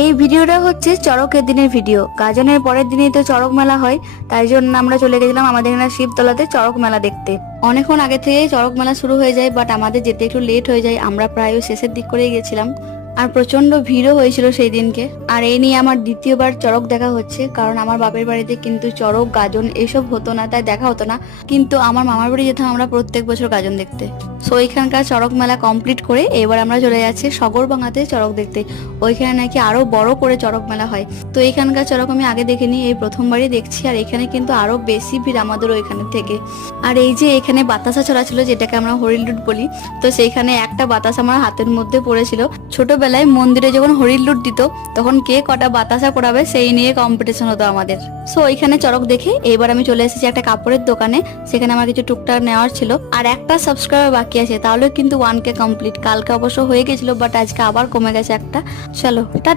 এই ভিডিওটা হচ্ছে চড়কের দিনের ভিডিও। গাজনের পরের দিনেই তো চড়ক মেলা হয়, তাই জন্য আমরা চলে গেছিলাম আমাদের এখানে শিবতলাতে চড়ক মেলা দেখতে। অনেকক্ষণ আগে থেকেই চড়ক মেলা শুরু হয়ে যায়, বাট আমাদের যেতে একটু লেট হয়ে যায়। আমরা প্রায় শেষের দিক করেই গেছিলাম, আর প্রচন্ড ভিড়ও হয়েছিল সেই দিনকে। আর এই নিয়ে আমার দ্বিতীয়বার চড়ক দেখা হচ্ছে, কারণ আমার বাপের বাড়িতে কিন্তু চড়ক গাজন এসব হতো না, তাই দেখা হতো না। কিন্তু আমার মামার বাড়ি যেতাম আমরা প্রত্যেক বছর গাজন দেখতে। সো ওইখানকার চড়ক মেলা কমপ্লিট করে এবার আমরা চলে যাচ্ছি সগরভাঙাতে চড়ক দেখতে। ওইখানে নাকি আরো বড় করে চড়ক মেলা হয়। তো এখানকার চড়ক আমি আগে দেখিনি, এই প্রথমবারই দেখছি। আর এখানে কিন্তু আরো বেশি ভিড় আমাদের ওইখানে থেকে। আর এই যে এখানে বাতাসা ছড়া ছিল, যেটাকে আমরা হরিল লুট বলি, তো সেইখানে একটা বাতাসা আমার হাতের মধ্যে পড়েছিল। ছোটবেলায় মন্দিরে যখন হরিল লুট দিত, তখন কে কটা বাতাসা করাবে সেই নিয়ে কম্পিটিশন হতো আমাদের। সো ওইখানে চড়ক দেখে এবার আমি চলে এসেছি একটা কাপড়ের দোকানে। সেখানে আমার কিছু টুকটাক নেওয়ার ছিল, আর একটা সাবস্ক্রাইবার বাকি আছে, তাহলে কিন্তু 1K কমপ্লিট। কালকে অবশ্য হয়ে গেছিল, বাট আজকে আবার কমে গেছে একটা। চলো টাটা।